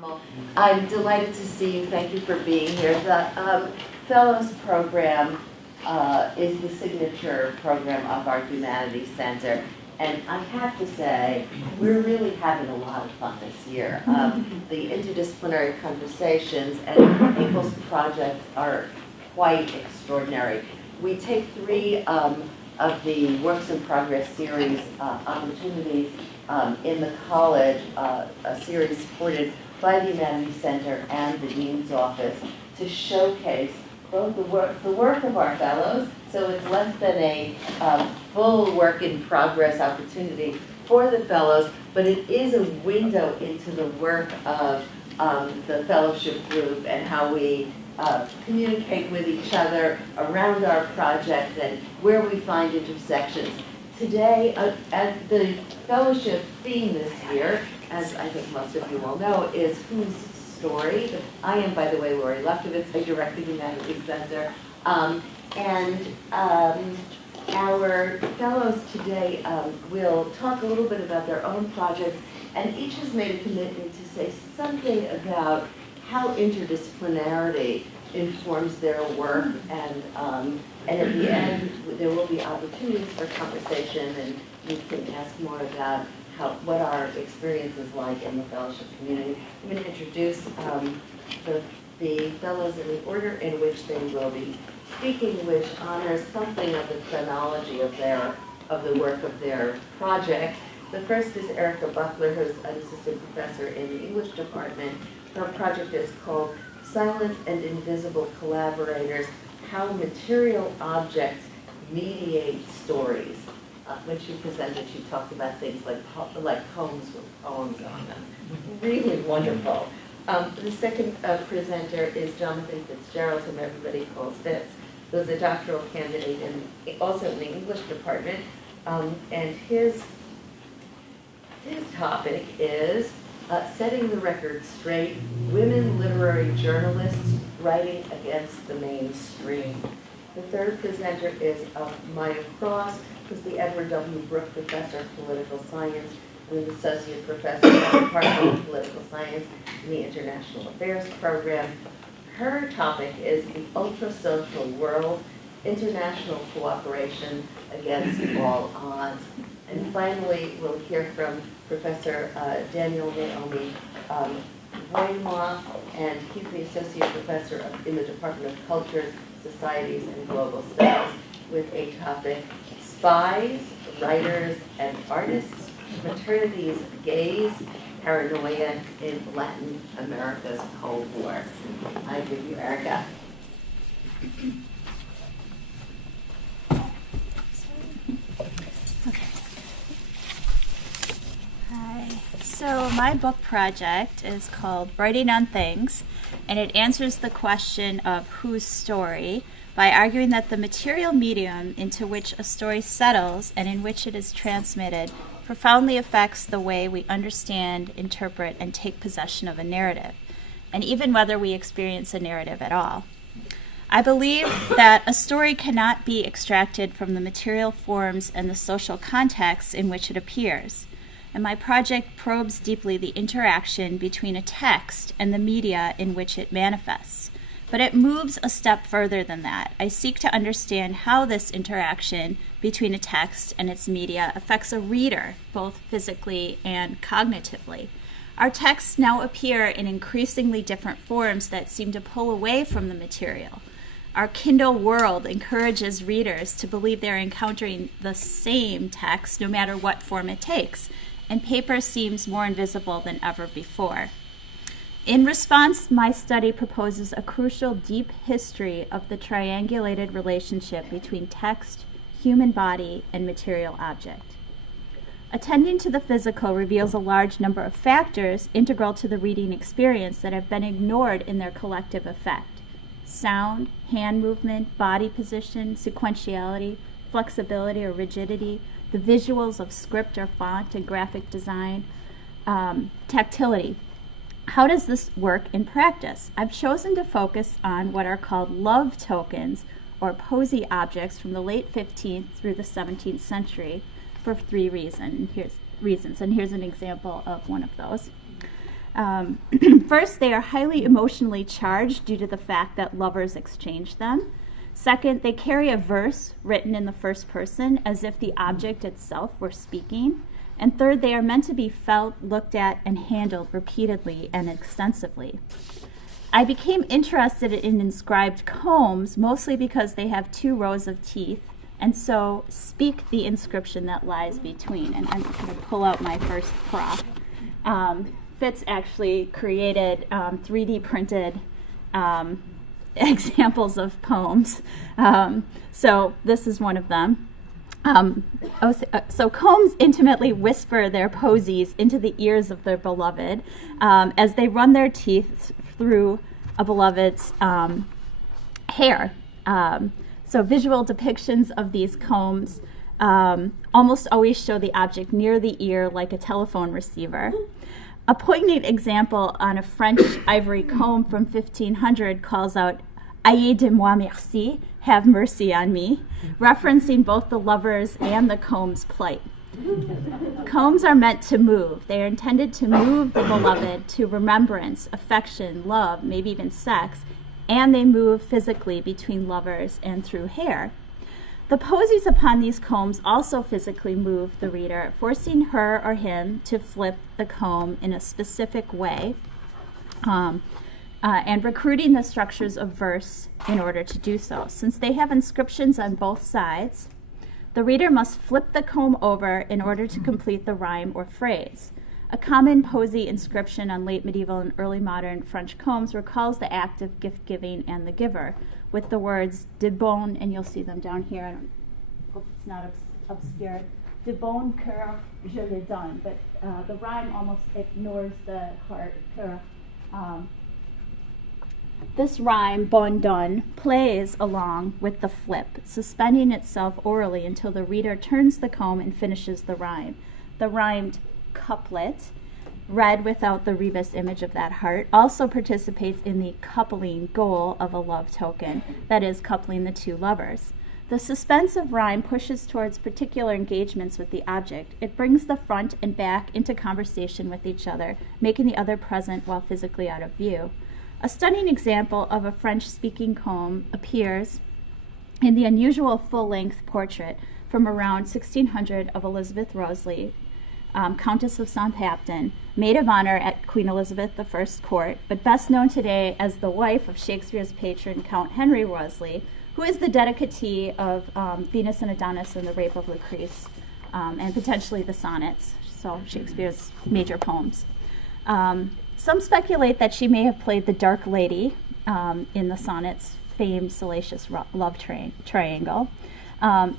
formal. I'm delighted to see you. Thank you for being here. The Fellows program is the signature program of our Humanities Center. And I have to say, we're really having a lot of fun this year. The interdisciplinary conversations and April's projects are quite extraordinary. We take three of the Works in Progress series opportunities in the college, a series supported by the Humanities Center and the Dean's Office to showcase both the work of our fellows, so it's less than a full work in progress opportunity for the fellows, but it is a window into the work of the fellowship group and how we communicate with each other around our project and where we find intersections. Today, at the fellowship theme this year, as I think most of you will know, is Whose Story? I am, by the way, Lori Lefkowitz. I direct the Humanities Center. Our fellows today will talk a little bit about their own projects, and each has made a commitment to say something about how interdisciplinarity informs their work, and at the end there will be opportunities for conversation, and you can ask more about what our experience is like in the fellowship community. I'm going to introduce the fellows in the order in which they will be speaking, which honors something of the chronology of the work of their project. The first is Erika Boeckler, who's an assistant professor in the English department. Her project is called Silent and Invisible Collaborators: How Material Objects Mediate Stories. When she presented, she talked about things like poems with poems on them. Really wonderful. The second presenter is Jonathan Fitzgerald, whom everybody calls Fitz, who's a doctoral candidate also in the English department. And his topic is Setting the Record Straight: Women Literary Journalists Writing Against the Mainstream. The third presenter is Mai'a, who's the Edward W. Brooke Professor of Political Science and an Associate Professor of the Department of Political Science in the International Affairs Program. Her topic is The Ultra-Social World: International Cooperation Against All Odds. And finally, we'll hear from Professor Noemi Voionmaa, and he's the Associate Professor in the Department of Cultures, Societies, and Global Studies, with a topic: Spies, Writers, and Artists, Maternity's Gaze, Paranoia in Latin America's Cold War. I give you Erika. Okay. Hi. So my book project is called Writing on Things, and it answers the question of whose story by arguing that the material medium into which a story settles and in which it is transmitted profoundly affects the way we understand, interpret, and take possession of a narrative, and even whether we experience a narrative at all. I believe that a story cannot be extracted from the material forms and the social contexts in which it appears, and my project probes deeply the interaction between a text and the media in which it manifests. But it moves a step further than that. I seek to understand how this interaction between a text and its media affects a reader, both physically and cognitively. Our texts now appear in increasingly different forms that seem to pull away from the material. Our Kindle world encourages readers to believe they're encountering the same text no matter what form it takes, and paper seems more invisible than ever before. In response, my study proposes a crucial deep history of the triangulated relationship between text, human body, and material object. Attending to the physical reveals a large number of factors integral to the reading experience that have been ignored in their collective effect: sound, hand movement, body position, sequentiality, flexibility or rigidity, the visuals of script or font and graphic design, tactility. How does this work in practice? I've chosen to focus on what are called love tokens, or posy objects from the late 15th through the 17th century for three reasons. And here's an example of one of those. First, they are highly emotionally charged due to the fact that lovers exchange them. Second, they carry a verse written in the first person as if the object itself were speaking. And third, they are meant to be felt, looked at, and handled repeatedly and extensively. I became interested in inscribed poems mostly because they have 2 rows of teeth, and so speak the inscription that lies between. And I'm going to pull out my first prop. Fitz actually created 3D printed examples of poems. So this is one of them. So combs intimately whisper their posies into the ears of their beloved as they run their teeth through a beloved's hair. So visual depictions of these combs almost always show the object near the ear like a telephone receiver. A poignant example on a French ivory comb from 1500 calls out, "Ayez de moi merci, have mercy on me," referencing both the lover's and the comb's plight. Combs are meant to move. They are intended to move the beloved to remembrance, affection, love, maybe even sex, and they move physically between lovers and through hair. The posies upon these combs also physically move the reader, forcing her or him to flip the comb in a specific way, and recruiting the structures of verse in order to do so. Since they have inscriptions on both sides, the reader must flip the comb over in order to complete the rhyme or phrase. A common posy inscription on late medieval and early modern French combs recalls the act of gift-giving and the giver, with the words de bon, and you'll see them down here. I hope it's not obscured. De bon cœur je le donne, but the rhyme almost ignores the heart cœur. This rhyme, bon don, plays along with the flip, suspending itself orally until the reader turns the comb and finishes the rhyme. The rhymed couplet, read without the rebus image of that heart, also participates in the coupling goal of a love token, that is, coupling the 2 lovers. The suspense of rhyme pushes towards particular engagements with the object. It brings the front and back into conversation with each other, making the other present while physically out of view. A stunning example of a French-speaking comb appears in the unusual full-length portrait from around 1600 of Elizabeth Roseley, Countess of Southampton, maid of honor at Queen Elizabeth I's court, but best known today as the wife of Shakespeare's patron, Count Henry Roseley, who is the dedicatee of Venus and Adonis and the Rape of Lucrece, and potentially the sonnets, so Shakespeare's major poems. Some speculate that she may have played the Dark Lady in the sonnet's famed salacious love triangle.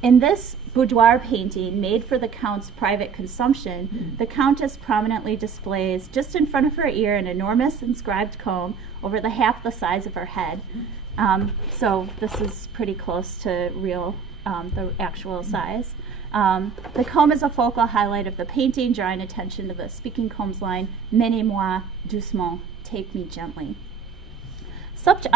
In this boudoir painting, made for the Count's private consumption, the Countess prominently displays, just in front of her ear, an enormous inscribed comb over half the size of her head. So this is pretty close to the actual size. The comb is a focal highlight of the painting, drawing attention to the speaking comb's line, "Menez-moi doucement, take me gently." Such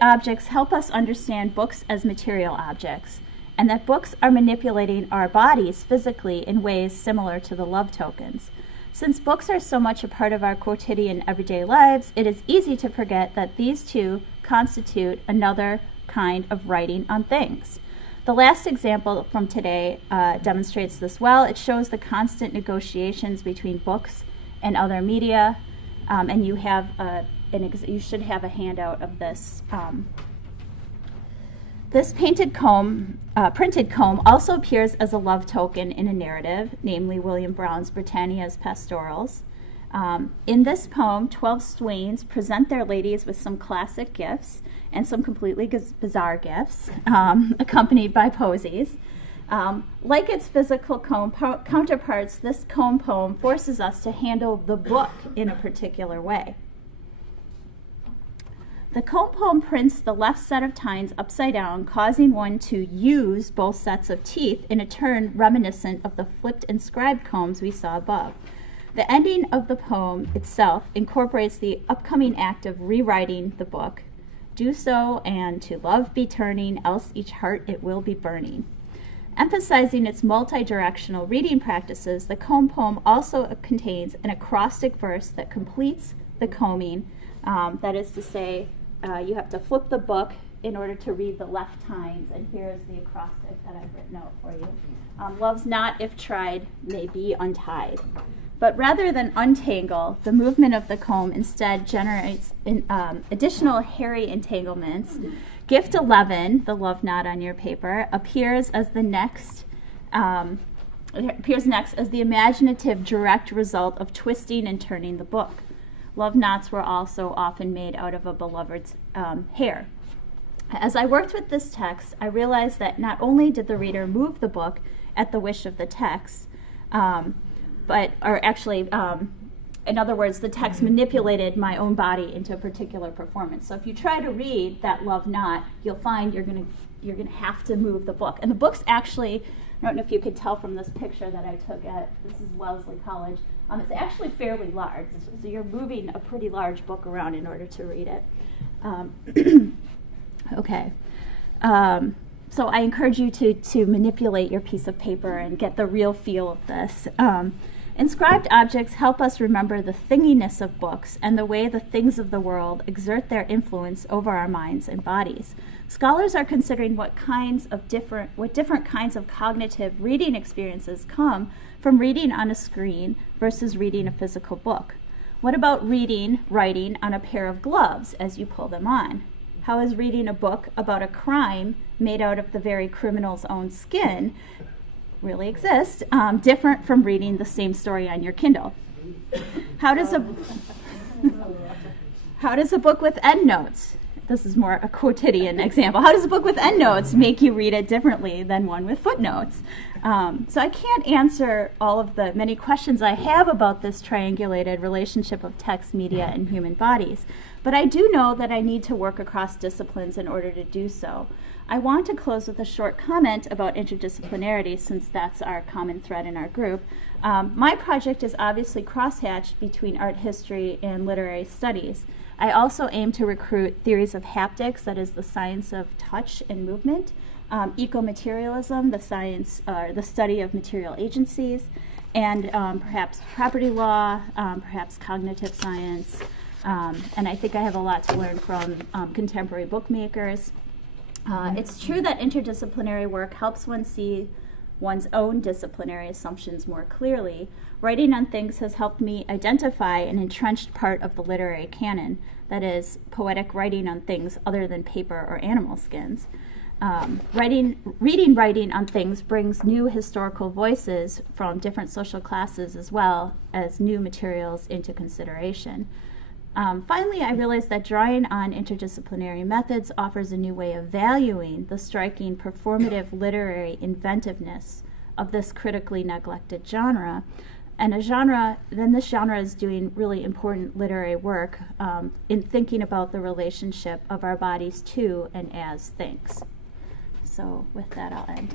objects help us understand books as material objects, and that books are manipulating our bodies physically in ways similar to the love tokens. Since books are so much a part of our quotidian everyday lives, it is easy to forget that these 2 constitute another kind of writing on things. The last example from today demonstrates this well. It shows the constant negotiations between books and other media, and you have you should have a handout of this. This printed comb also appears as a love token in a narrative, namely William Brown's Britannia's Pastorals. In this poem, 12 swains present their ladies with some classic gifts and some completely bizarre gifts, accompanied by posies. Like its physical comb counterparts, this comb poem forces us to handle the book in a particular way. The comb poem prints the left set of tines upside down, causing one to use both sets of teeth, in a turn reminiscent of the flipped inscribed combs we saw above. The ending of the poem itself incorporates the upcoming act of rewriting the book. Do so, and to love be turning, else each heart it will be burning. Emphasizing its multi-directional reading practices, the comb poem also contains an acrostic verse that completes the combing. That is to say, you have to flip the book in order to read the left tines, and here's the acrostic that I've written out for you. Love's knot, if tried, may be untied. But rather than untangle, the movement of the comb instead generates additional hairy entanglements. Gift 11, the love knot on your paper, appears next as the imaginative direct result of twisting and turning the book. Love knots were also often made out of a beloved's hair. As I worked with this text, I realized that not only did the reader move the book at the wish of the text, in other words, the text manipulated my own body into a particular performance. So if you try to read that love knot, you'll find you're gonna have to move the book. And the book's actually, I don't know if you could tell from this picture that I took this is Wellesley College. It's actually fairly large. So you're moving a pretty large book around in order to read it. Okay. So I encourage you to manipulate your piece of paper and get the real feel of this. Inscribed objects help us remember the thinginess of books and the way the things of the world exert their influence over our minds and bodies. Scholars are considering what different kinds of cognitive reading experiences come from reading on a screen versus reading a physical book. What about writing on a pair of gloves as you pull them on? How is reading a book about a crime made out of the very criminal's own skin really exist, different from reading the same story on your Kindle? How does a book with endnotes, this is more a quotidian example, how does a book with endnotes make you read it differently than one with footnotes? So I can't answer all of the many questions I have about this triangulated relationship of text, media, and human bodies, but I do know that I need to work across disciplines in order to do so. I want to close with a short comment about interdisciplinarity, since that's our common thread in our group. My project is obviously crosshatched between art history and literary studies. I also aim to recruit theories of haptics, that is the science of touch and movement, eco-materialism, the study of material agencies, and perhaps property law, perhaps cognitive science, and I think I have a lot to learn from contemporary bookmakers. It's true that interdisciplinary work helps one see one's own disciplinary assumptions more clearly. Writing on things has helped me identify an entrenched part of the literary canon, that is, poetic writing on things other than paper or animal skins. Reading writing on things brings new historical voices from different social classes as well as new materials into consideration. Finally, I realized that drawing on interdisciplinary methods offers a new way of valuing the striking performative literary inventiveness of this critically neglected genre. And this genre is doing really important literary work in thinking about the relationship of our bodies to and as things. So with that, I'll end.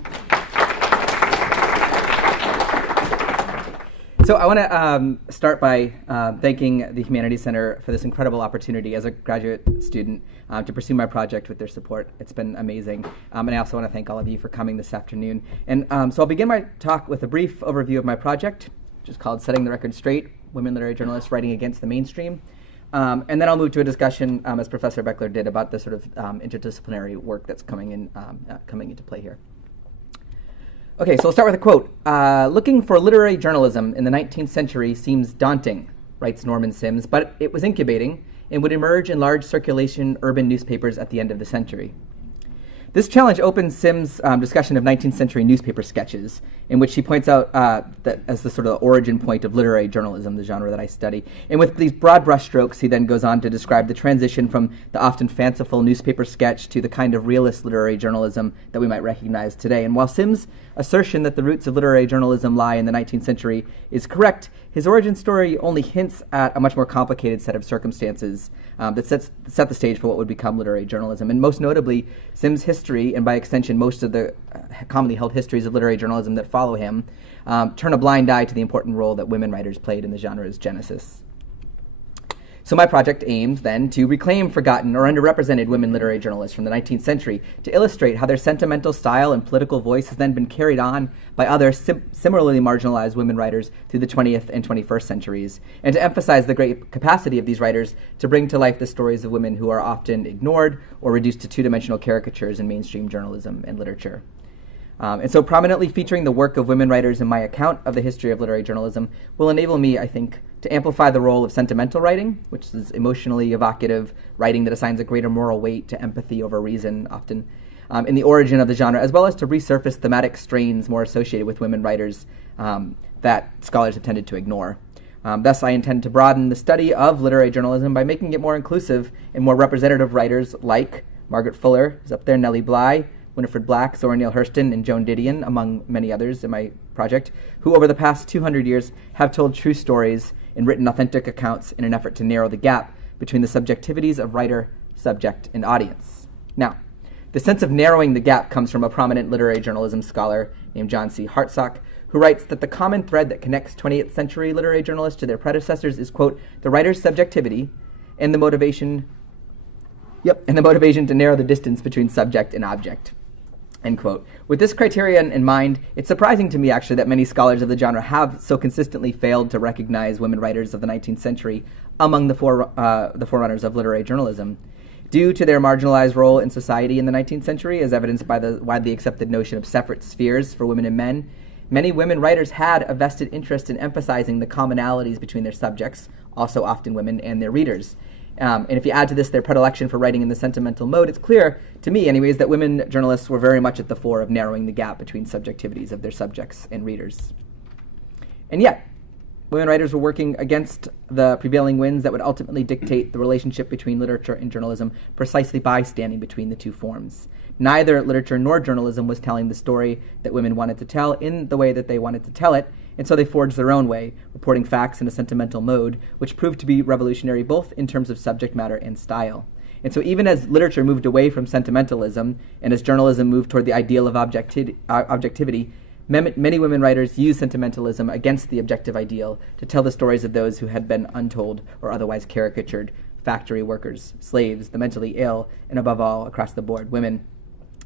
So I want to start by thanking the Humanities Center for this incredible opportunity as a graduate student to pursue my project with their support. It's been amazing. And I also want to thank all of you for coming this afternoon. And so I'll begin my talk with a brief overview of my project, which is called Setting the Record Straight, Women Literary Journalists Writing Against the Mainstream. And then I'll move to a discussion, as Professor Boeckler did, about the sort of interdisciplinary work that's coming into play here. Okay, so I'll start with a quote. Looking for literary journalism in the 19th century seems daunting, writes Norman Sims, but it was incubating and would emerge in large circulation urban newspapers at the end of the century. This challenge opens Sims' discussion of 19th century newspaper sketches, in which he points out that as the sort of origin point of literary journalism, the genre that I study. And with these broad brushstrokes, he then goes on to describe the transition from the often fanciful newspaper sketch to the kind of realist literary journalism that we might recognize today. And while Sims' assertion that the roots of literary journalism lie in the 19th century is correct, his origin story only hints at a much more complicated set of circumstances that set the stage for what would become literary journalism. And most notably, Sims' history, and by extension most of the commonly held histories of literary journalism that follow him, turn a blind eye to the important role that women writers played in the genre's genesis. So my project aims then to reclaim forgotten or underrepresented women literary journalists from the 19th century to illustrate how their sentimental style and political voice has then been carried on by other similarly marginalized women writers through the 20th and 21st centuries, and to emphasize the great capacity of these writers to bring to life the stories of women who are often ignored or reduced to two-dimensional caricatures in mainstream journalism and literature. And so prominently featuring the work of women writers in my account of the history of literary journalism will enable me, I think, to amplify the role of sentimental writing, which is emotionally evocative writing that assigns a greater moral weight to empathy over reason, often, in the origin of the genre, as well as to resurface thematic strains more associated with women writers that scholars have tended to ignore. Thus, I intend to broaden the study of literary journalism by making it more inclusive and more representative writers like Margaret Fuller, who's up there, Nellie Bly, Winifred Black, Zora Neale Hurston, and Joan Didion, among many others in my project, who over the past 200 years have told true stories and written authentic accounts in an effort to narrow the gap between the subjectivities of writer, subject, and audience. Now, the sense of narrowing the gap comes from a prominent literary journalism scholar named John C. Hartsock, who writes that the common thread that connects 20th century literary journalists to their predecessors is, quote, the writer's subjectivity and the motivation to narrow the distance between subject and object. End quote. With this criterion in mind, it's surprising to me, actually, that many scholars of the genre have so consistently failed to recognize women writers of the 19th century among the forerunners of literary journalism. Due to their marginalized role in society in the 19th century, as evidenced by the widely accepted notion of separate spheres for women and men, many women writers had a vested interest in emphasizing the commonalities between their subjects, also often women, and their readers. And if you add to this their predilection for writing in the sentimental mode, it's clear, to me anyways, that women journalists were very much at the fore of narrowing the gap between subjectivities of their subjects and readers. And yet, women writers were working against the prevailing winds that would ultimately dictate the relationship between literature and journalism precisely by standing between the two forms. Neither literature nor journalism was telling the story that women wanted to tell in the way that they wanted to tell it, and so they forged their own way, reporting facts in a sentimental mode, which proved to be revolutionary both in terms of subject matter and style. And so even as literature moved away from sentimentalism, and as journalism moved toward the ideal of objectivity, many women writers used sentimentalism against the objective ideal to tell the stories of those who had been untold or otherwise caricatured: factory workers, slaves, the mentally ill, and above all, across the board, women.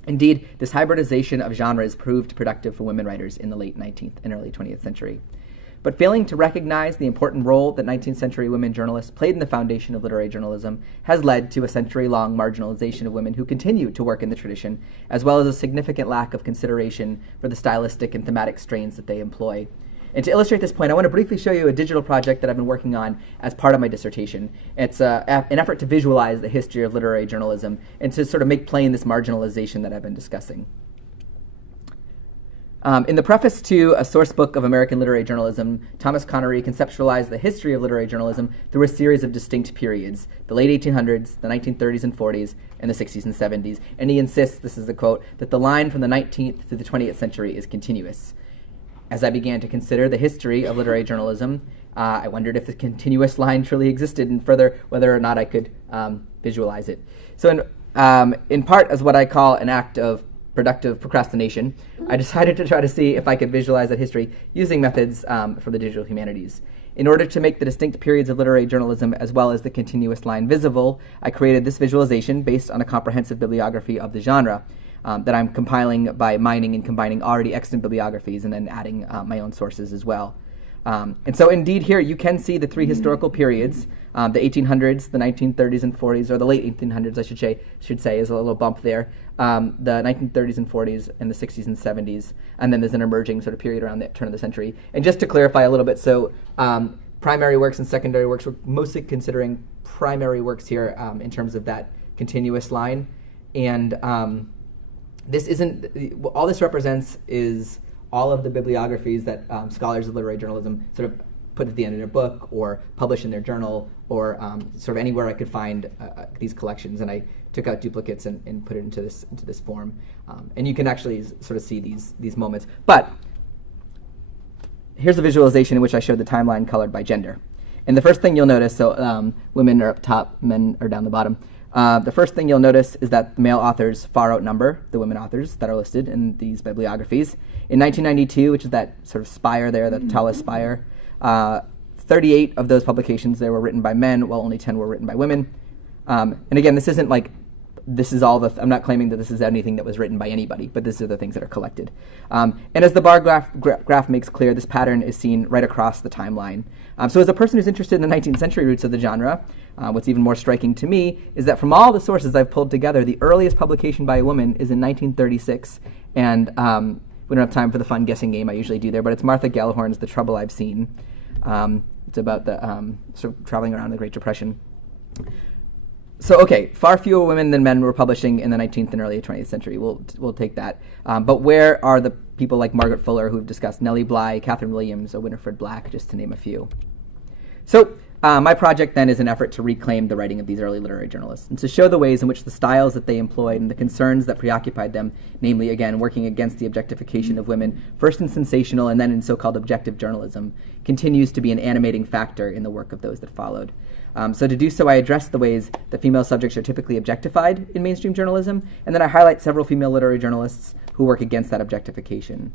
Indeed, this hybridization of genres proved productive for women writers in the late 19th and early 20th century. But failing to recognize the important role that 19th century women journalists played in the foundation of literary journalism has led to a century-long marginalization of women who continue to work in the tradition, as well as a significant lack of consideration for the stylistic and thematic strains that they employ. And to illustrate this point, I want to briefly show you a digital project that I've been working on as part of my dissertation. It's an effort to visualize the history of literary journalism and to sort of make plain this marginalization that I've been discussing. In the preface to A Source Book of American Literary Journalism, Thomas Connery conceptualized the history of literary journalism through a series of distinct periods: the late 1800s, the 1930s and 40s, and the 60s and 70s. And he insists, this is a quote, that the line from the 19th to the 20th century is continuous. As I began to consider the history of literary journalism, I wondered if the continuous line truly existed, and further, whether or not I could visualize it. So in part, as what I call an act of productive procrastination, I decided to try to see if I could visualize that history using methods for the digital humanities. In order to make the distinct periods of literary journalism as well as the continuous line visible, I created this visualization based on a comprehensive bibliography of the genre that I'm compiling by mining and combining already extant bibliographies and then adding my own sources as well. And so indeed here you can see the three historical periods, the 1800s, the 1930s and 40s, or the late 1800s I should say is a little bump there, the 1930s and 40s and the 60s and 70s, and then there's an emerging sort of period around the turn of the century. And just to clarify a little bit, so primary works and secondary works, we're mostly considering primary works here in terms of that continuous line. And this isn't, all this represents is all of the bibliographies that scholars of literary journalism sort of put at the end of their book or publish in their journal or sort of anywhere I could find these collections, and I took out duplicates and put it into this form. And you can actually sort of see these moments. But here's a visualization in which I showed the timeline colored by gender. And the first thing you'll notice, so women are up top, men are down the bottom. The first thing you'll notice is that the male authors far outnumber the women authors that are listed in these bibliographies. In 1992, which is that sort of spire there, the tallest spire, 38 of those publications there were written by men, while only 10 were written by women. And again, this isn't like, this is all I'm not claiming that this is anything that was written by anybody, but these are the things that are collected. And as the bar graph makes clear, this pattern is seen right across the timeline. So as a person who's interested in the 19th century roots of the genre, what's even more striking to me is that from all the sources I've pulled together, the earliest publication by a woman is in 1936, and we don't have time for the fun guessing game I usually do there, but it's Martha Gellhorn's The Trouble I've Seen. It's about the sort of traveling around the Great Depression. So, okay, far fewer women than men were publishing in the 19th and early 20th century. We'll take that. But where are the people like Margaret Fuller who've discussed Nellie Bly, Catherine Williams, or Winifred Black, just to name a few? So, my project then is an effort to reclaim the writing of these early literary journalists and to show the ways in which the styles that they employed and the concerns that preoccupied them, namely, again, working against the objectification of women, first in sensational and then in so-called objective journalism, continues to be an animating factor in the work of those that followed. So to do so, I address the ways that female subjects are typically objectified in mainstream journalism, and then I highlight several female literary journalists who work against that objectification.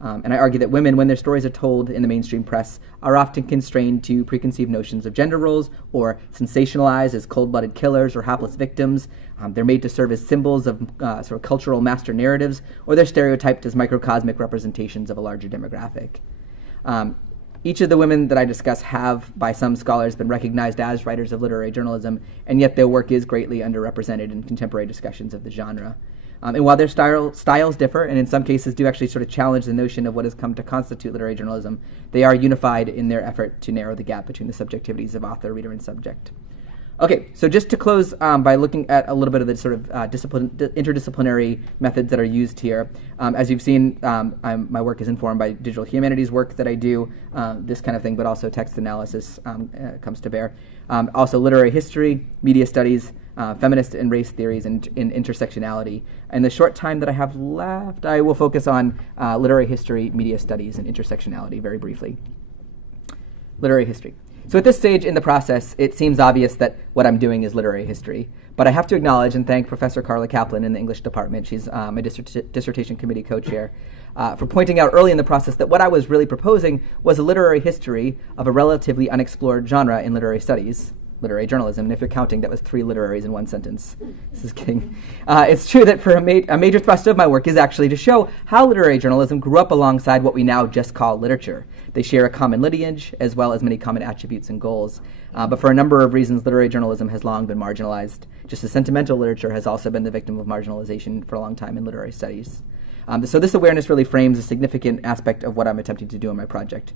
And I argue that women, when their stories are told in the mainstream press, are often constrained to preconceived notions of gender roles or sensationalized as cold-blooded killers or hapless victims. They're made to serve as symbols of sort of cultural master narratives, or they're stereotyped as microcosmic representations of a larger demographic. Each of the women that I discuss have, by some scholars, been recognized as writers of literary journalism, and yet their work is greatly underrepresented in contemporary discussions of the genre. And while their styles differ, and in some cases do actually sort of challenge the notion of what has come to constitute literary journalism, they are unified in their effort to narrow the gap between the subjectivities of author, reader, and subject. Okay, so just to close by looking at a little bit of the sort of interdisciplinary methods that are used here. As you've seen, my work is informed by digital humanities work that I do, this kind of thing, but also text analysis comes to bear. Also literary history, media studies, feminist and race theories, and intersectionality. In the short time that I have left, I will focus on literary history, media studies, and intersectionality very briefly. Literary history. So at this stage in the process, it seems obvious that what I'm doing is literary history. But I have to acknowledge and thank Professor Carla Kaplan in the English department, she's my dissertation committee co-chair, for pointing out early in the process that what I was really proposing was a literary history of a relatively unexplored genre in literary studies, literary journalism. And if you're counting, that was 3 literaries in one sentence. This is kidding. It's true that for a major thrust of my work is actually to show how literary journalism grew up alongside what we now just call literature. They share a common lineage, as well as many common attributes and goals. But for a number of reasons, literary journalism has long been marginalized, just as sentimental literature has also been the victim of marginalization for a long time in literary studies. So this awareness really frames a significant aspect of what I'm attempting to do in my project,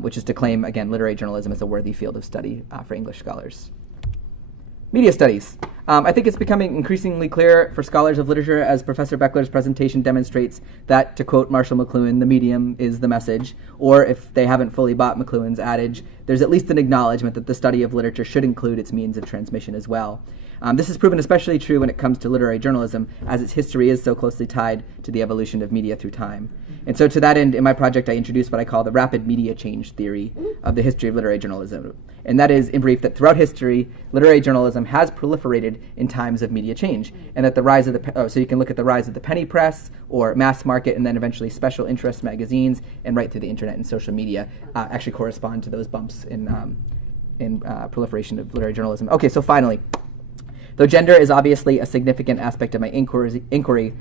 which is to claim, again, literary journalism as a worthy field of study for English scholars. Media studies. I think it's becoming increasingly clear for scholars of literature, as Professor Boeckler's presentation demonstrates, that, to quote Marshall McLuhan, the medium is the message, or if they haven't fully bought McLuhan's adage, there's at least an acknowledgement that the study of literature should include its means of transmission as well. This has proven especially true when it comes to literary journalism, as its history is so closely tied to the evolution of media through time. And so to that end, in my project, I introduced what I call the rapid media change theory of the history of literary journalism. And that is, in brief, that throughout history, literary journalism has proliferated in times of media change. And that the rise of so you can look at the rise of the penny press, or mass market, and then eventually special interest magazines, and right through the internet and social media, actually correspond to those bumps in proliferation of literary journalism. Okay, so finally, though gender is obviously a significant aspect of my inquiry,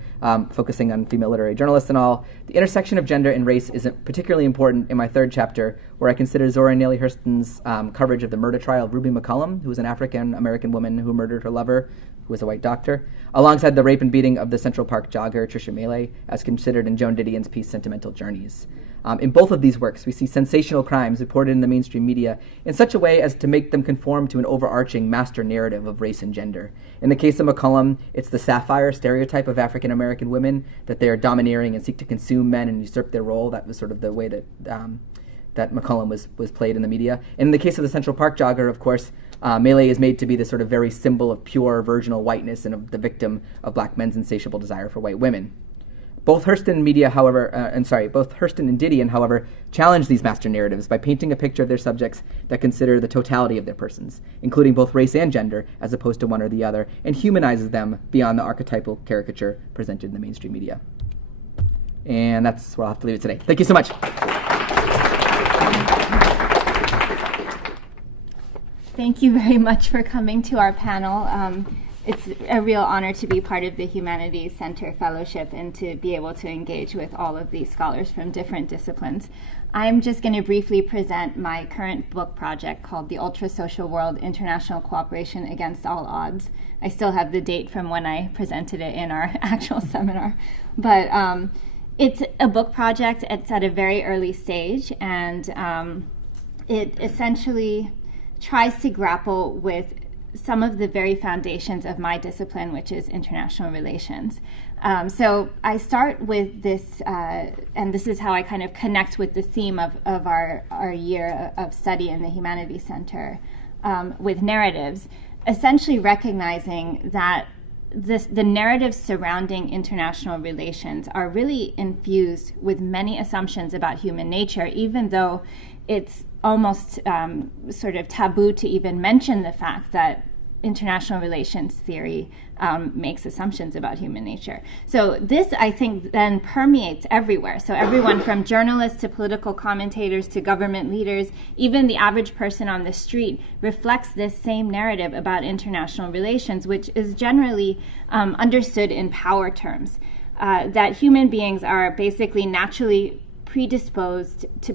focusing on female literary journalists and all, the intersection of gender and race is particularly important in my third chapter, where I consider Zora Neale Hurston's coverage of the murder trial of Ruby McCollum, who was an African-American woman who murdered her lover, who was a white doctor, alongside the rape and beating of the Central Park jogger Trisha Meili, as considered in Joan Didion's piece Sentimental Journeys. In both of these works, we see sensational crimes reported in the mainstream media in such a way as to make them conform to an overarching master narrative of race and gender. In the case of McCollum, it's the sapphire stereotype of African-American women, that they are domineering and seek to consume men and usurp their role. That was sort of the way that that McCollum was played in the media. And in the case of the Central Park jogger, of course, Meili is made to be the sort of very symbol of pure virginal whiteness and of the victim of black men's insatiable desire for white women. Both Hurston and Didion, however, challenge these master narratives by painting a picture of their subjects that consider the totality of their persons, including both race and gender, as opposed to one or the other, and humanizes them beyond the archetypal caricature presented in the mainstream media. And that's where I'll have to leave it today. Thank you so much. Thank you very much for coming to our panel. It's a real honor to be part of the Humanities Center Fellowship and to be able to engage with all of these scholars from different disciplines. I'm just going to briefly present my current book project called The Ultra-Social World: International Cooperation Against All Odds. I still have the date from when I presented it in our actual seminar. But it's a book project. It's at a very early stage, and it essentially tries to grapple with some of the very foundations of my discipline, which is international relations. So I start with this, and this is how I kind of connect with the theme of our year of study in the Humanities Center with narratives, essentially recognizing that the narratives surrounding international relations are really infused with many assumptions about human nature, even though it's almost sort of taboo to even mention the fact that international relations theory makes assumptions about human nature. So this, I think, then permeates everywhere. So everyone from journalists to political commentators to government leaders, even the average person on the street reflects this same narrative about international relations, which is generally understood in power terms, that human beings are basically naturally predisposed to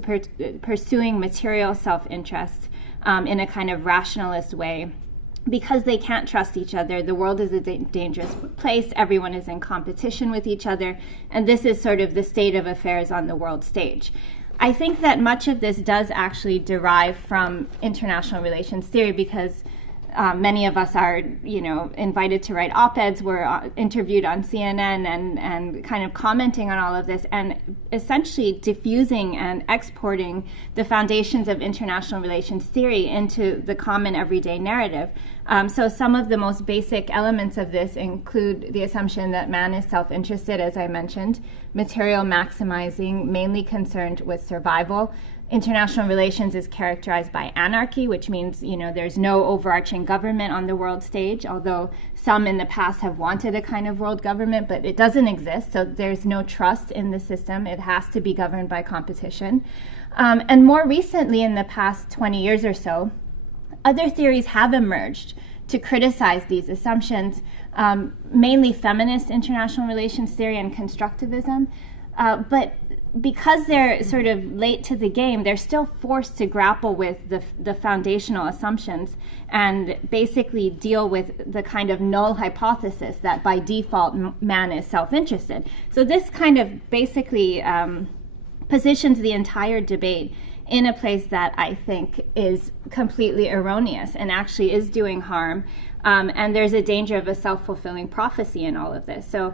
pursuing material self-interest in a kind of rationalist way. Because they can't trust each other, the world is a dangerous place, everyone is in competition with each other, and this is sort of the state of affairs on the world stage. I think that much of this does actually derive from international relations theory, because many of us are, invited to write op-eds. We're interviewed on CNN and kind of commenting on all of this and essentially diffusing and exporting the foundations of international relations theory into the common everyday narrative. So some of the most basic elements of this include the assumption that man is self-interested, as I mentioned, material maximizing, mainly concerned with survival. International relations is characterized by anarchy, which means, there's no overarching government on the world stage, although some in the past have wanted a kind of world government, but it doesn't exist, so there's no trust in the system. It has to be governed by competition. And more recently, in the past 20 years or so, other theories have emerged to criticize these assumptions, mainly feminist international relations theory and constructivism, but because they're sort of late to the game, they're still forced to grapple with the foundational assumptions and basically deal with the kind of null hypothesis that by default man is self-interested. So this kind of basically positions the entire debate in a place that I think is completely erroneous and actually is doing harm. And there's a danger of a self-fulfilling prophecy in all of this. So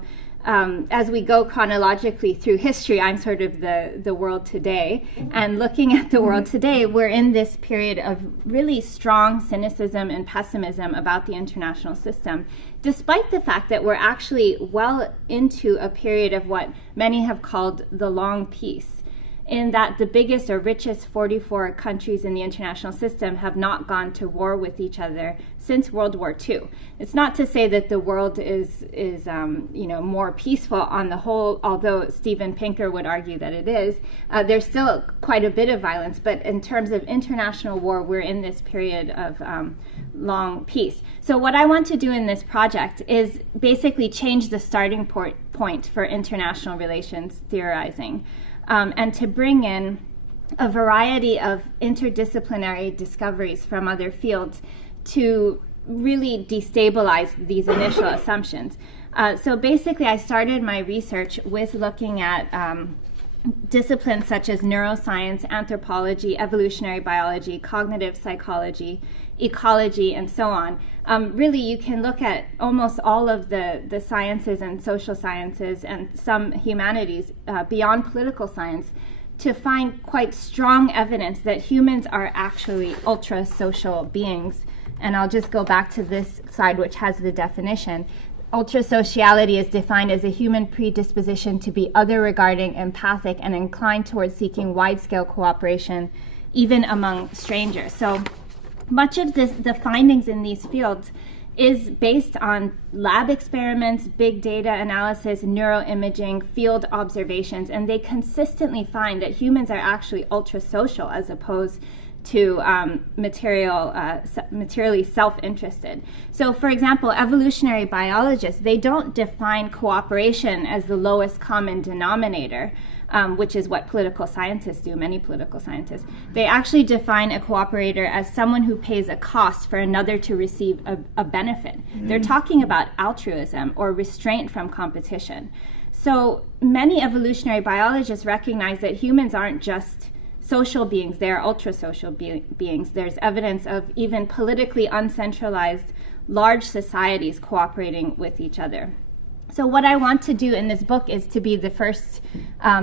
as we go chronologically through history, I'm sort of the world today. And looking at the world today, we're in this period of really strong cynicism and pessimism about the international system, despite the fact that we're actually well into a period of what many have called the long peace, in that the biggest or richest 44 countries in the international system have not gone to war with each other since World War II. It's not to say that the world is more peaceful on the whole, although Steven Pinker would argue that it is. There's still quite a bit of violence, but in terms of international war, we're in this period of long peace. So what I want to do in this project is basically change the starting point for international relations theorizing. And to bring in a variety of interdisciplinary discoveries from other fields to really destabilize these initial assumptions. So basically, I started my research with looking at disciplines such as neuroscience, anthropology, evolutionary biology, cognitive psychology, ecology, and so on. Really, you can look at almost all of the sciences and social sciences and some humanities beyond political science to find quite strong evidence that humans are actually ultra-social beings. And I'll just go back to this slide, which has the definition. Ultrasociality is defined as a human predisposition to be other-regarding, empathic, and inclined towards seeking wide-scale cooperation, even among strangers. So much of the findings in these fields is based on lab experiments, big data analysis, neuroimaging, field observations, and they consistently find that humans are actually ultra-social as opposed to materially self-interested. So, for example, evolutionary biologists, they don't define cooperation as the lowest common denominator, which is what political scientists do, many political scientists. They actually define a cooperator as someone who pays a cost for another to receive a benefit. They're talking about altruism or restraint from competition. So many evolutionary biologists recognize that humans aren't just social beings, they're ultra-social beings. There's evidence of even politically uncentralized large societies cooperating with each other. So what I want to do in this book is to be the first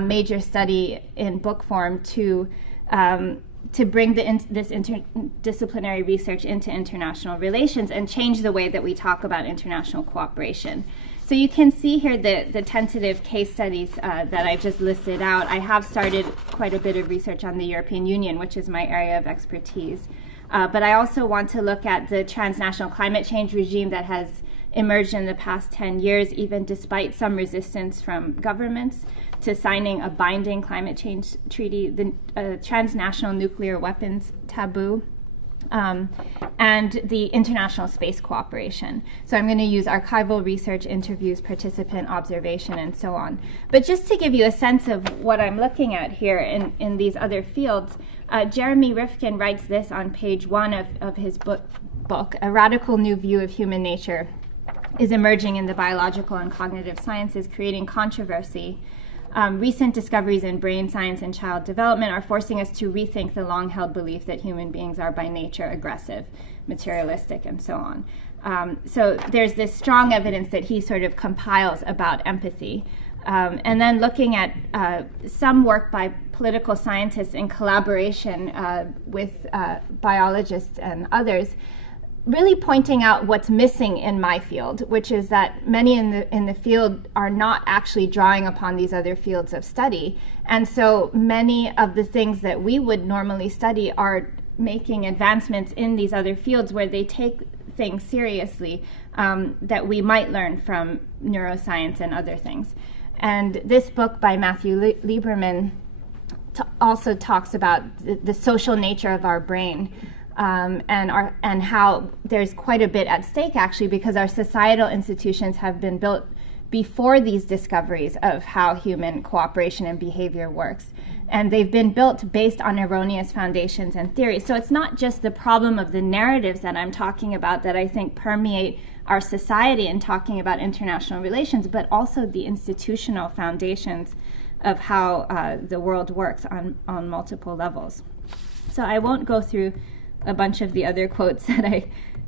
major study in book form to bring this interdisciplinary research into international relations and change the way that we talk about international cooperation. So you can see here the tentative case studies that I just listed out. I have started quite a bit of research on the European Union, which is my area of expertise. But I also want to look at the transnational climate change regime that has emerged in the past 10 years, even despite some resistance from governments to signing a binding climate change treaty, the transnational nuclear weapons taboo, and the international space cooperation. So I'm going to use archival research, interviews, participant observation, and so on. But just to give you a sense of what I'm looking at here in these other fields, Jeremy Rifkin writes this on page 1 of his book, A Radical New View of Human Nature is Emerging in the Biological and Cognitive Sciences, Creating Controversy. Recent discoveries in brain science and child development are forcing us to rethink the long-held belief that human beings are by nature aggressive, materialistic, and so on. So there's this strong evidence that he sort of compiles about empathy. And then looking at some work by political scientists in collaboration with biologists and others, really pointing out what's missing in my field, which is that many in the field are not actually drawing upon these other fields of study. And so many of the things that we would normally study are making advancements in these other fields where they take things seriously that we might learn from neuroscience and other things. And this book by Matthew Lieberman also talks about the social nature of our brain. And how there's quite a bit at stake, actually, because our societal institutions have been built before these discoveries of how human cooperation and behavior works. And they've been built based on erroneous foundations and theories. So it's not just the problem of the narratives that I'm talking about that I think permeate our society in talking about international relations, but also the institutional foundations of how the world works on multiple levels. So I won't go through a bunch of the other quotes that I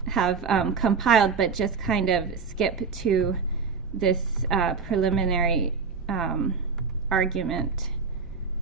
have compiled, but just kind of skip to this preliminary argument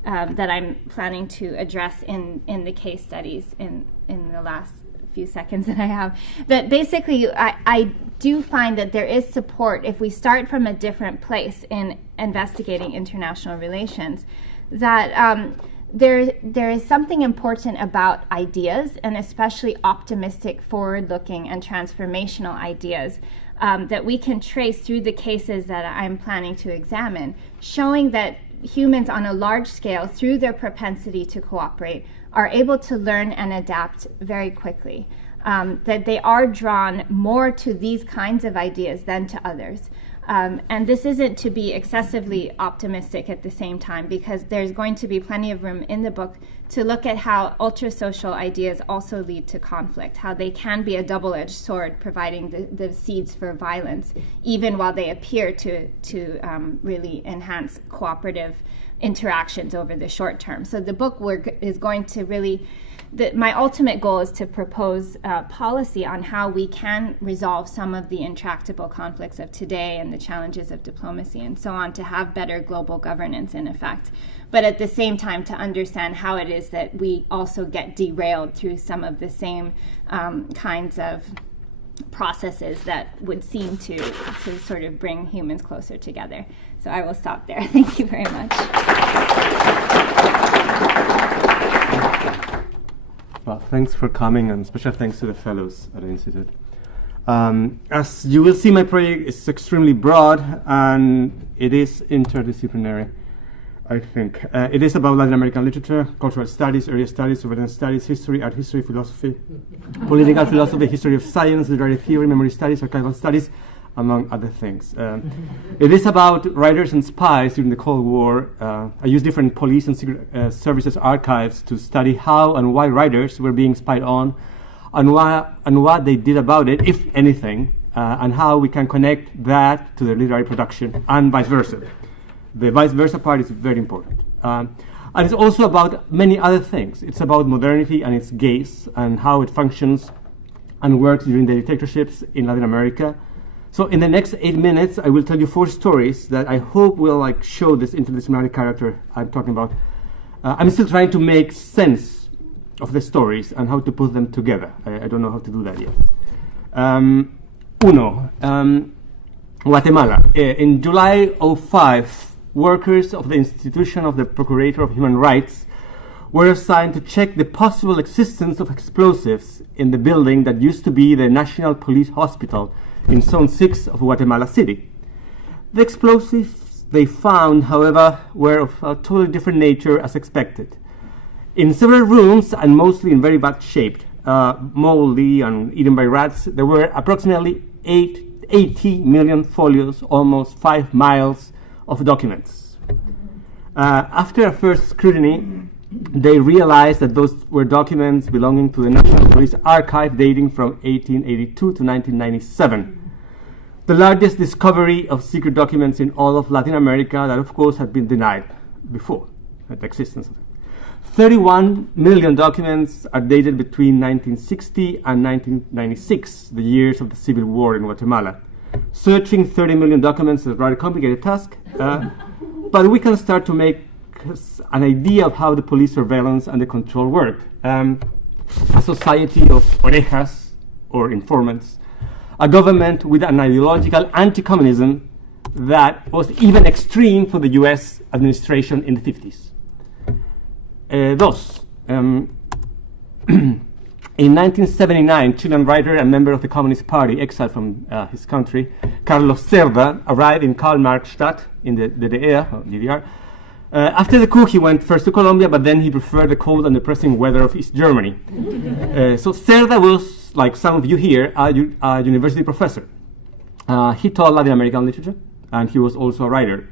that I'm planning to address in the case studies in the last few seconds that I have. That basically I do find that there is support if we start from a different place in investigating international relations, that there is something important about ideas, and especially optimistic, forward-looking, and transformational ideas that we can trace through the cases that I'm planning to examine, showing that humans on a large scale, through their propensity to cooperate, are able to learn and adapt very quickly, that they are drawn more to these kinds of ideas than to others. And this isn't to be excessively optimistic at the same time, because there's going to be plenty of room in the book to look at how ultra-social ideas also lead to conflict, how they can be a double-edged sword, providing the seeds for violence, even while they appear to really enhance cooperative interactions over the short term. So the book is going to really... my ultimate goal is to propose policy on how we can resolve some of the intractable conflicts of today and the challenges of diplomacy and so on, to have better global governance in effect. But at the same time, to understand how it is that we also get derailed through some of the same kinds of processes that would seem to sort of bring humans closer together. So I will stop there. Thank you very much. Well, thanks for coming, and special thanks to the fellows at the Institute. As you will see, my project is extremely broad, and it is interdisciplinary. I think. It is about Latin American literature, cultural studies, area studies, surveillance studies, history, art history, philosophy, political philosophy, history of science, literary theory, memory studies, archival studies, among other things. It is about writers and spies during the Cold War. I use different police and secret services archives to study how and why writers were being spied on, and what they did about it, if anything, and how we can connect that to the literary production, and vice versa. The vice versa part is very important. And it's also about many other things. It's about modernity and its gaze and how it functions and works during the dictatorships in Latin America. So in the next 8 minutes, I will tell you 4 stories that I hope will show this interdisciplinary character I'm talking about. I'm still trying to make sense of the stories and how to put them together. I don't know how to do that yet. Guatemala. In July 2005, workers of the Institution of the Procurator of Human Rights were assigned to check the possible existence of explosives in the building that used to be the National Police Hospital in Zone 6 of Guatemala City. The explosives they found, however, were of a totally different nature as expected. In several rooms, and mostly in very bad shape, moldy and eaten by rats, there were approximately 80 million folios, almost 5 miles of documents. After a first scrutiny, they realized that those were documents belonging to the National Police Archive dating from 1882 to 1997. The largest discovery of secret documents in all of Latin America that, of course, had been denied before, the existence of it. 31 million documents are dated between 1960 and 1996, the years of the Civil War in Guatemala. Searching 30 million documents is a rather complicated task, but we can start to make an idea of how the police surveillance and the control worked. A society of orejas, or informants, a government with an ideological anti-communism that was even extreme for the US administration in the 50s. In 1979, Chilean writer and member of the Communist Party, exiled from his country, Carlos Cerda, arrived in Karl-Marx-Stadt in the DDR. After the coup, he went first to Colombia, but then he preferred the cold and depressing weather of East Germany. So Cerda was, like some of you here, a university professor. He taught Latin American literature, and he was also a writer.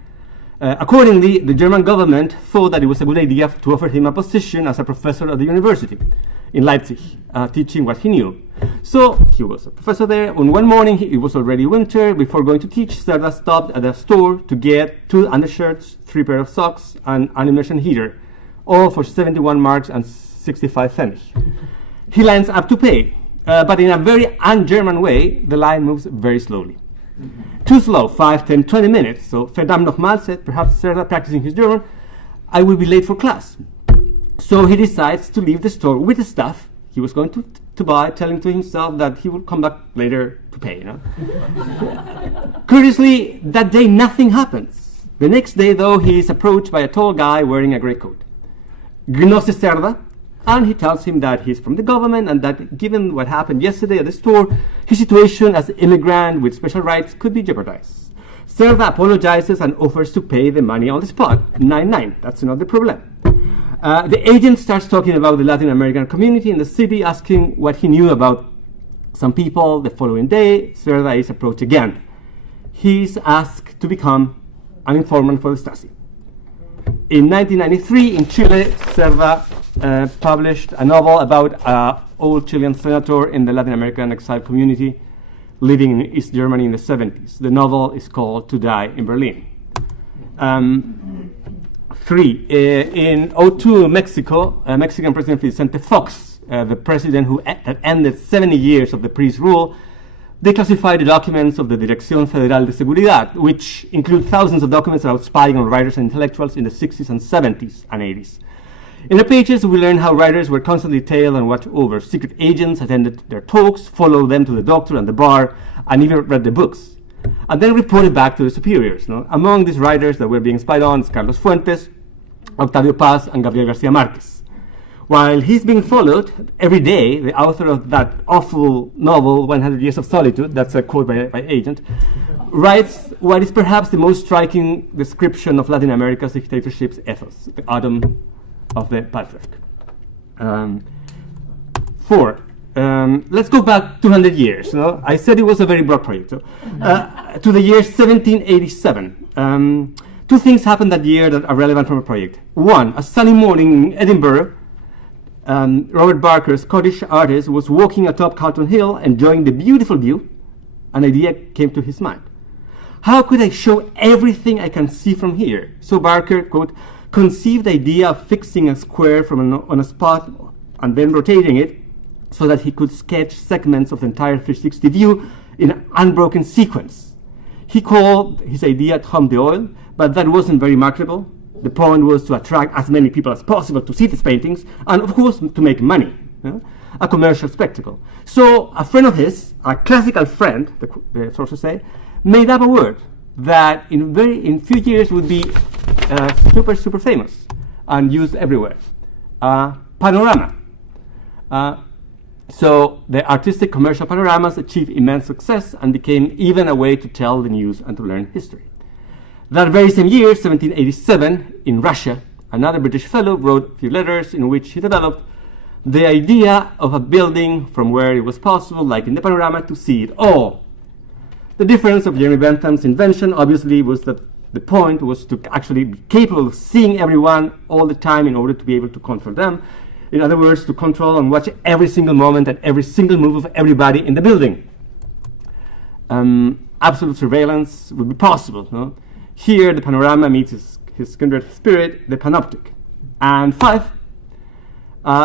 Accordingly, the German government thought that it was a good idea to offer him a position as a professor at the university in Leipzig, teaching what he knew. So he was a professor there. On one morning, it was already winter. Before going to teach, Cerda stopped at a store to get 2 undershirts, 3 pairs of socks, and an immersion heater, all for 71 marks and 65 pfennig. He lines up to pay, but in a very un-German way, the line moves very slowly. Too slow, 5, 10, 20 minutes. So verdammt nochmal, said perhaps Cerda, practicing his German, I will be late for class. So he decides to leave the store with the stuff he was going to buy, telling to himself that he would come back later to pay. Curiously, that day nothing happens. The next day, though, he is approached by a tall guy wearing a grey coat. Gnosis Cerda, and he tells him that he's from the government and that given what happened yesterday at the store, his situation as an immigrant with special rights could be jeopardized. Cerda apologizes and offers to pay the money on the spot, 9.9. That's not the problem. The agent starts talking about the Latin American community in the city, asking what he knew about some people. The following day, Cerda is approached again. He's asked to become an informant for the Stasi. In 1993, in Chile, Cerda published a novel about an old Chilean senator in the Latin American exile community living in East Germany in the 70s. The novel is called To Die in Berlin. 3. In 2002, Mexico, Mexican President Vicente Fox, the president that ended 70 years of the priest rule, declassified the documents of the Dirección Federal de Seguridad, which include thousands of documents about spying on writers and intellectuals in the 60s and 70s and 80s. In the pages, we learn how writers were constantly tailed and watched over. Secret agents attended their talks, followed them to the doctor and the bar, and even read the books, and then reported back to the superiors. Among these writers that were being spied on is Carlos Fuentes, Octavio Paz, and Gabriel Garcia Marquez. While he's being followed every day, the author of that awful novel, 100 Years of Solitude, that's a quote by agent, writes what is perhaps the most striking description of Latin America's dictatorship's ethos, the autumn of the patriarch. 4. Let's go back 200 years. No? I said it was a very broad project. So, to the year 1787. Two things happened that year that are relevant from a project. One, a sunny morning in Edinburgh, Robert Barker, a Scottish artist, was walking atop Carlton Hill, enjoying the beautiful view. An idea came to his mind. How could I show everything I can see from here? So Barker, quote, conceived the idea of fixing a square on a spot and then rotating it so that he could sketch segments of the entire 360 view in an unbroken sequence. He called his idea Tom de Oil, but that wasn't very marketable. The point was to attract as many people as possible to see these paintings and, of course, to make money, a commercial spectacle. So a friend of his, a classical friend, the sources say, made up a word that in few years would be super famous and used everywhere. Panorama. So the artistic commercial panoramas achieved immense success and became even a way to tell the news and to learn history. That very same year, 1787, in Russia, another British fellow wrote a few letters in which he developed the idea of a building from where it was possible, like in the panorama, to see it all. The difference of Jeremy Bentham's invention, obviously, was that the point was to actually be capable of seeing everyone all the time in order to be able to control them. In other words, to control and watch every single moment and every single move of everybody in the building. Absolute surveillance would be possible. No? Here, the panorama meets his kindred spirit, the panoptic. And 5.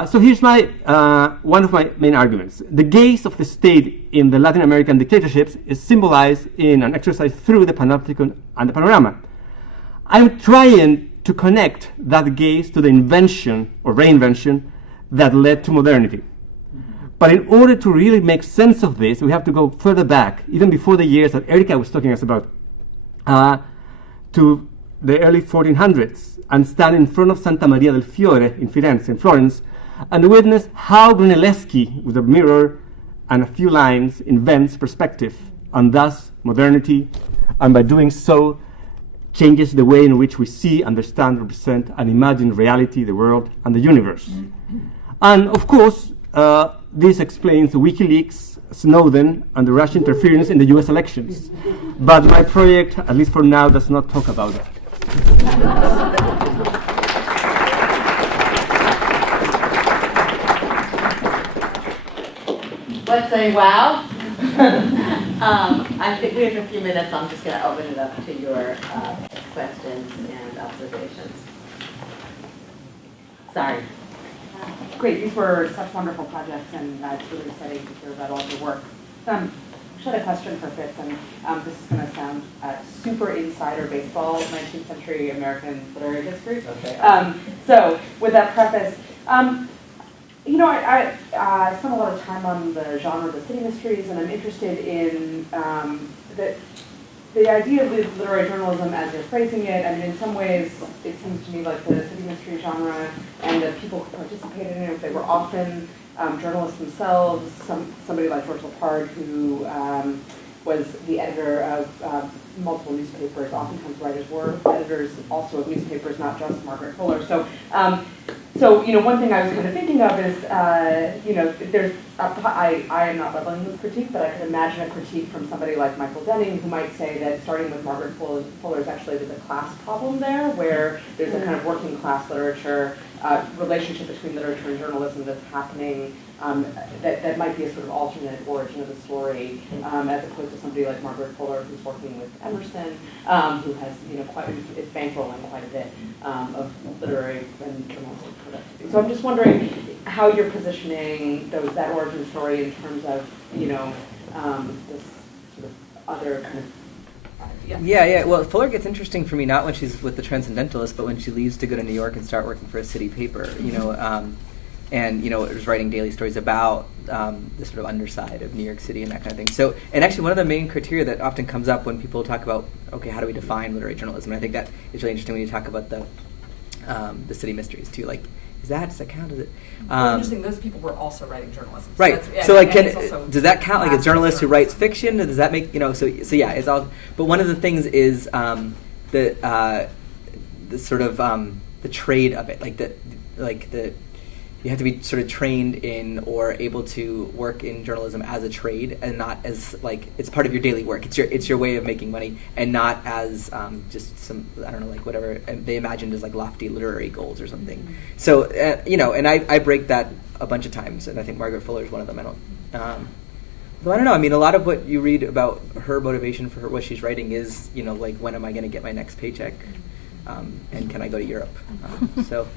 So here's one of my main arguments. The gaze of the state in the Latin American dictatorships is symbolized in an exercise through the panopticon and the panorama. I'm trying to connect that gaze to the invention or reinvention that led to modernity. But in order to really make sense of this, we have to go further back, even before the years that Erika was talking us about, to the early 1400s, and stand in front of Santa Maria del Fiore in Firenze, in Florence, and witness how Brunelleschi, with a mirror and a few lines, invents perspective, and thus modernity, and by doing so, changes the way in which we see, understand, represent, and imagine reality, the world, and the universe. And of course, this explains WikiLeaks, Snowden, and the Russian interference in the US elections. But my project, at least for now, does not talk about that. Let's say wow. I think we have a few minutes. I'm just going to open it up to your questions and observations. Sorry. Great, these were such wonderful projects, and it's really exciting to hear about all your work. I just had a question for Fitz, and this is going to sound super insider baseball, 19th century American literary history. Okay. So, with that preface, I spent a lot of time on the genre of the city mysteries, and I'm interested in the idea of literary journalism as you're phrasing it. I mean, in some ways, it seems to me like the city mystery genre and the people who participated in it, they were often journalists themselves. Somebody like George Lepard, who was the editor of multiple newspapers. Oftentimes, writers were editors also of newspapers, not just Margaret Fuller. So, one thing I was kind of thinking of is, there's, I am not leveling this critique, but I could imagine a critique from somebody like Michael Denning, who might say that starting with Margaret Fuller is actually there's a class problem there, where there's a kind of working class literature, relationship between literature and journalism that's happening, that might be a sort of alternate origin of the story, as opposed to somebody like Margaret Fuller, who's working with Emerson, who has, is bankrolling quite a bit of literary and journalistic productivity. So I'm just wondering how you're positioning that origin story in terms of, this sort of other kind of. Yeah. Well, Fuller gets interesting for me not when she's with the Transcendentalists, but when she leaves to go to New York and start working for a city paper. And was writing daily stories about the sort of underside of New York City and that kind of thing. So, and actually, one of the main criteria that often comes up when people talk about, okay, how do we define literary journalism? And I think that is really interesting when you talk about the city mysteries too. Like, does that count? Is it? Well, interesting. Those people were also writing journalism. So Right. that's- So like, and it's also does that count? Like a master's journalist who writes journalism. fiction? Does that make So yeah, it's all. But one of the things is the sort of the trade of it, like the you have to be sort of trained in or able to work in journalism as a trade and not as like it's part of your daily work. It's your way of making money and not as just some, I don't know, like whatever they imagined as like lofty literary goals or something. Mm-hmm. So and I break that a bunch of times, and I think Margaret Fuller is one of them. Though I don't know. I mean, a lot of what you read about her motivation for what she's writing is, like, when am I going to get my next paycheck, and can I go to Europe? So,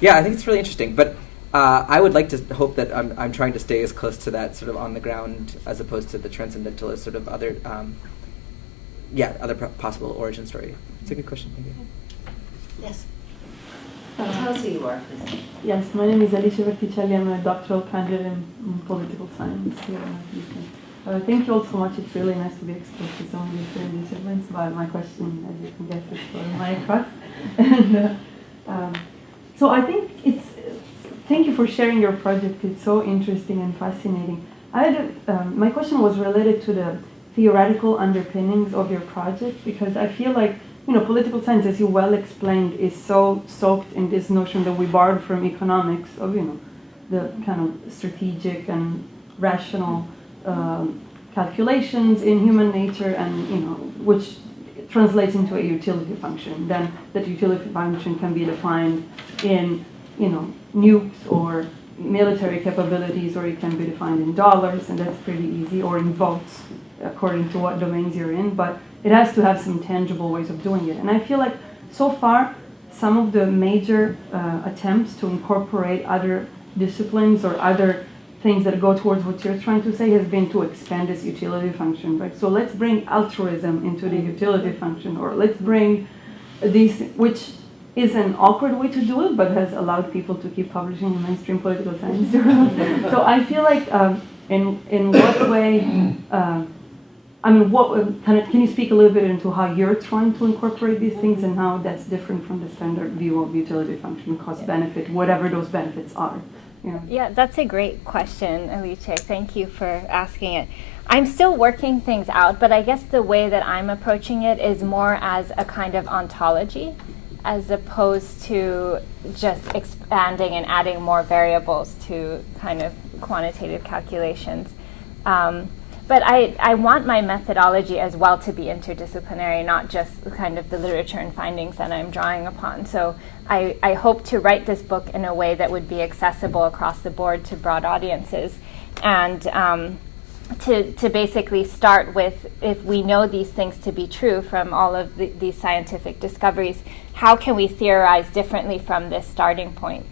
yeah, I think it's really interesting. But I would like to hope that I'm trying to stay as close to that sort of on the ground as opposed to the transcendentalist sort of other possible origin story. It's a good question. Thank you. Yes. Tell us who you are, please. Yes, my name is Alicia Verticelli. I'm a doctoral candidate in political science here at UC. Thank you all so much. It's really nice to be exposed to some of these different disciplines. But my question, as you can guess, is for Mai'a class. And so I think thank you for sharing your project. It's so interesting and fascinating. My question was related to the theoretical underpinnings of your project, because I feel like political science, as you well explained, is so soaked in this notion that we borrowed from economics of, the kind of strategic and rational calculations in human nature, and, which translates into a utility function. Then that utility function can be defined in, nukes or military capabilities, or it can be defined in dollars, and that's pretty easy, or in votes, according to what domains you're in. But it has to have some tangible ways of doing it. And I feel like so far, some of the major attempts to incorporate other disciplines or other things that go towards what you're trying to say has been to expand this utility function, right? So let's bring altruism into the utility function, or let's bring these, which is an awkward way to do it, but has allowed people to keep publishing in mainstream political science journals. So I feel like in what way, can you speak a little bit into how you're trying to incorporate these things and how that's different from the standard view of utility function, cost benefit, whatever those benefits are? Yeah, that's a great question, Alicia. Thank you for asking it. I'm still working things out, but I guess the way that I'm approaching it is more as a kind of ontology, as opposed to just expanding and adding more variables to kind of quantitative calculations. But I want my methodology as well to be interdisciplinary, not just kind of the literature and findings that I'm drawing upon. So I hope to write this book in a way that would be accessible across the board to broad audiences, and to basically start with, if we know these things to be true from all of these scientific discoveries, how can we theorize differently from this starting point?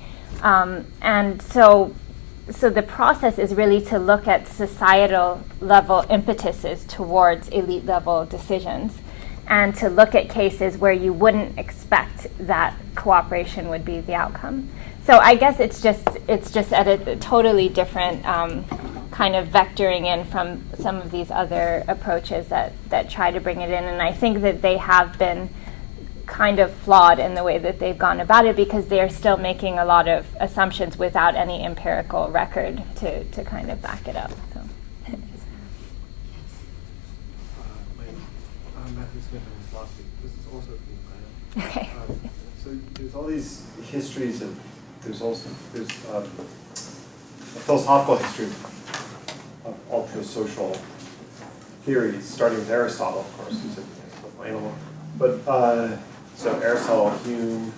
And so the process is really to look at societal level impetuses towards elite level decisions, and to look at cases where you wouldn't expect that cooperation would be the outcome. So I guess it's just at a totally different kind of vectoring in from some of these other approaches that try to bring it in, and I think that they have been kind of flawed in the way that they've gone about it, because they're still making a lot of assumptions without any empirical record to kind of back it up. So. I'm Matthew Smith, I'm in philosophy. This is also from Mai'a. Okay. So there's all these histories, and there's a philosophical history of ultra-social theories, starting with Aristotle, of course, who's an animal. But so Aristotle, Hume,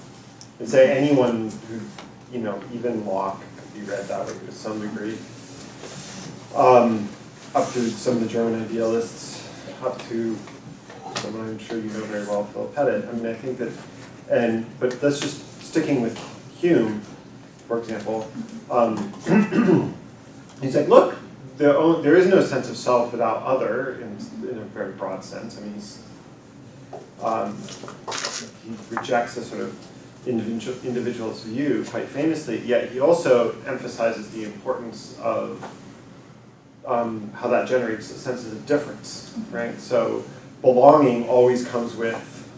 and say anyone who, even Locke could be read that way to some degree, up to some of the German idealists, up to someone I'm sure you know very well, Philip Pettit. I mean, I think that, but that's just sticking with Hume, for example. He's like, look, there is no sense of self without other, in a very broad sense. I mean, he rejects a sort of individualist view quite famously, yet he also emphasizes the importance of how that generates a sense of difference, right? So belonging always comes with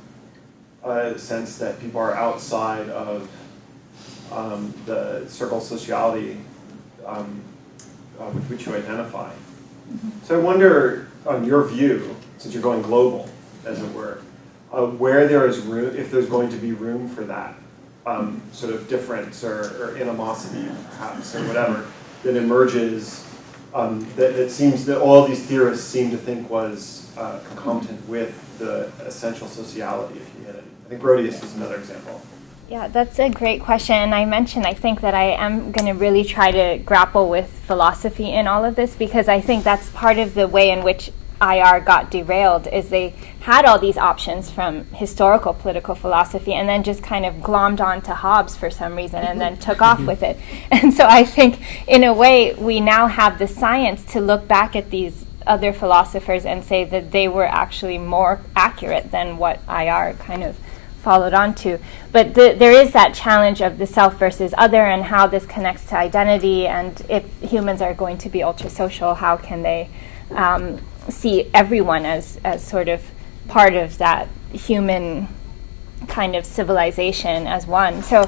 a sense that people are outside of the circle of sociality with which you identify. So I wonder, on your view, since you're going global, as it were, where there is room, if there's going to be room for that sort of difference or animosity, perhaps, or whatever, that emerges, that it seems that all these theorists seem to think was concomitant with the essential sociality of humanity. I think Rhodius is another example. Yeah, that's a great question. I mentioned, I think that I am going to really try to grapple with philosophy in all of this, because I think that's part of the way in which IR got derailed, is they had all these options from historical political philosophy and then just kind of glommed onto Hobbes for some reason and then took off with it. And so I think, in a way, we now have the science to look back at these other philosophers and say that they were actually more accurate than what IR kind of followed on to. But there is that challenge of the self versus other and how this connects to identity, and if humans are going to be ultra-social, how can they see everyone as sort of part of that human kind of civilization as one. So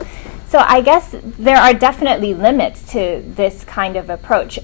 I guess there are definitely limits to this kind of approach.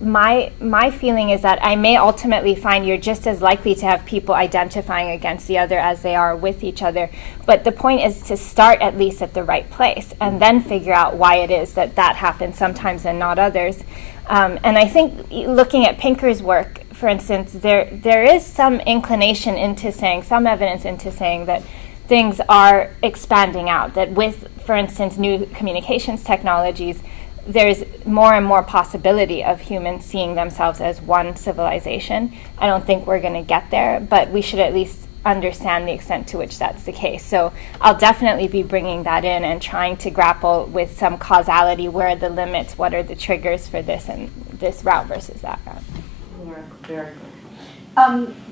My feeling is that I may ultimately find you're just as likely to have people identifying against the other as they are with each other. But the point is to start at least at the right place and then figure out why it is that happens sometimes and not others. And I think looking at Pinker's work, for instance, there is some inclination into saying, some evidence into saying that things are expanding out, that with, for instance, new communications technologies, there's more and more possibility of humans seeing themselves as one civilization. I don't think we're going to get there, but we should at least understand the extent to which that's the case. So I'll definitely be bringing that in and trying to grapple with some causality. Where are the limits? What are the triggers for this and this route versus that route? Very quick.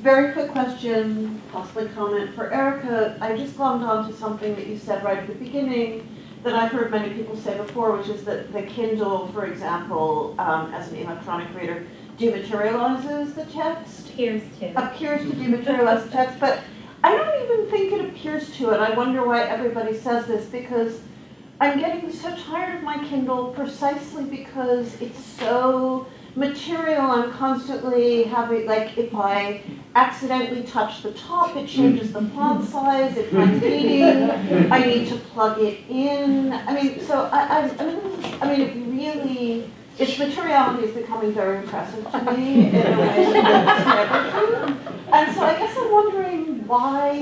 Very quick question, possibly comment for Erika. I just glommed on to something that you said right at the beginning that I've heard many people say before, which is that the Kindle, for example, as an electronic reader, dematerializes the text. Appears to dematerialize the text, but I don't even think it appears to it. I wonder why everybody says this, because I'm getting so tired of my Kindle precisely because it's so material. I'm constantly having, like, if I accidentally touch the top, it changes the font size. If I'm reading, I need to plug it in. I mean, so it really, its materiality is becoming very impressive to me in a way that's never true. And so I guess I'm wondering why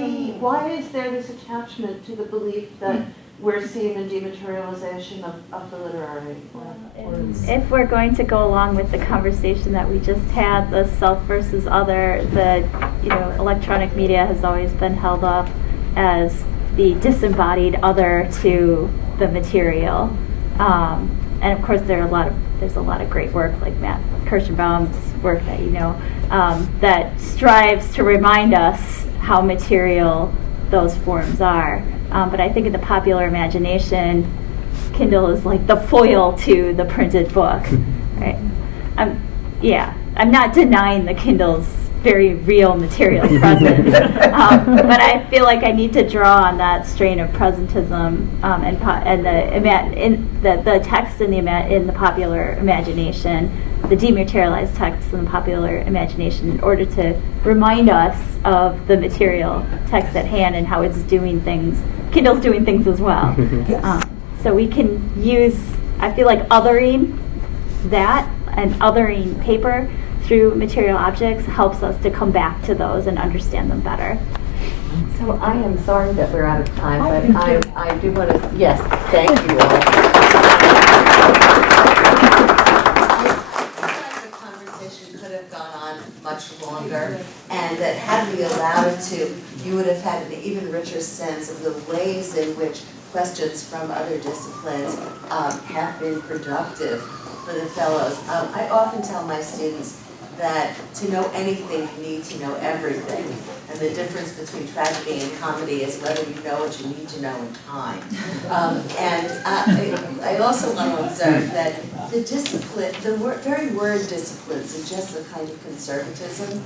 is there this attachment to the belief that we're seeing the dematerialization of the literary? If we're going to go along with the conversation that we just had, the self versus other, electronic media has always been held up as the disembodied other to the material. And of course, there's a lot of great work, like Matt Kirschenbaum's work that you know, that strives to remind us how material those forms are. But I think in the popular imagination, Kindle is like the foil to the printed book, right? I'm not denying the Kindle's very real material presence, but I feel like I need to draw on that strain of presentism and the text in the popular imagination, the dematerialized text in the popular imagination, in order to remind us of the material text at hand and how it's doing things. Kindle's doing things as well. So we can use, I feel like, othering that and othering paper through material objects helps us to come back to those and understand them better. So I am sorry that we're out of time, but I do want to, yes, thank you all. The conversation could have gone on much longer, and that had we allowed it to, you would have had an even richer sense of the ways in which questions from other disciplines have been productive for the fellows. I often tell my students that to know anything, you need to know everything. And the difference between tragedy and comedy is whether you know what you need to know in time. I also want to observe that the discipline, very word discipline suggests a kind of conservatism,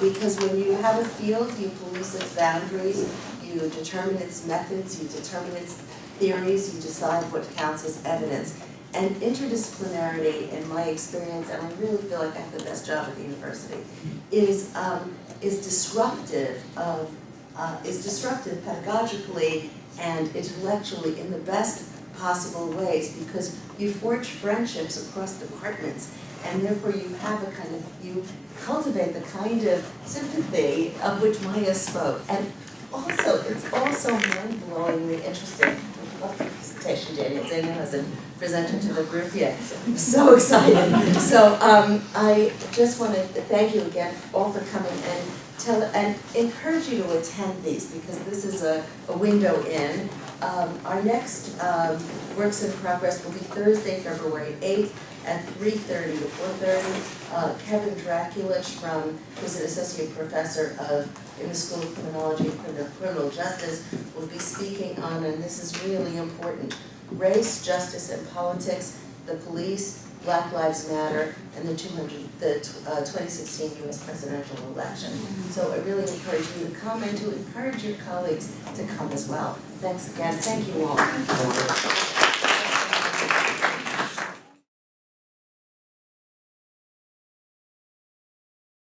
because when you have a field, you police its boundaries, you determine its methods, you determine theories, you decide what counts as evidence. And interdisciplinarity, in my experience, and I really feel like I have the best job at the university, is disruptive pedagogically and intellectually in the best possible ways, because you forge friendships across departments, and therefore you cultivate the kind of sympathy of which Mai'a spoke. And also, it's also mind-blowingly interesting. I love the presentation, Daniel. Daniel hasn't presented to the group yet. I'm so excited. So I just want to thank you again all for coming and encourage you to attend these, because this is a window in. Our next Works in Progress will be Thursday, February 8th at 3:30 to 4:30. Kevin Draculich, who's an associate professor in the School of Criminology and Criminal Justice, will be speaking on, and this is really important, race, justice, and politics, the police, Black Lives Matter, and the 2016 U.S. presidential election. So I really encourage you to come and to encourage your colleagues to come as well. Thanks again. Thank you all.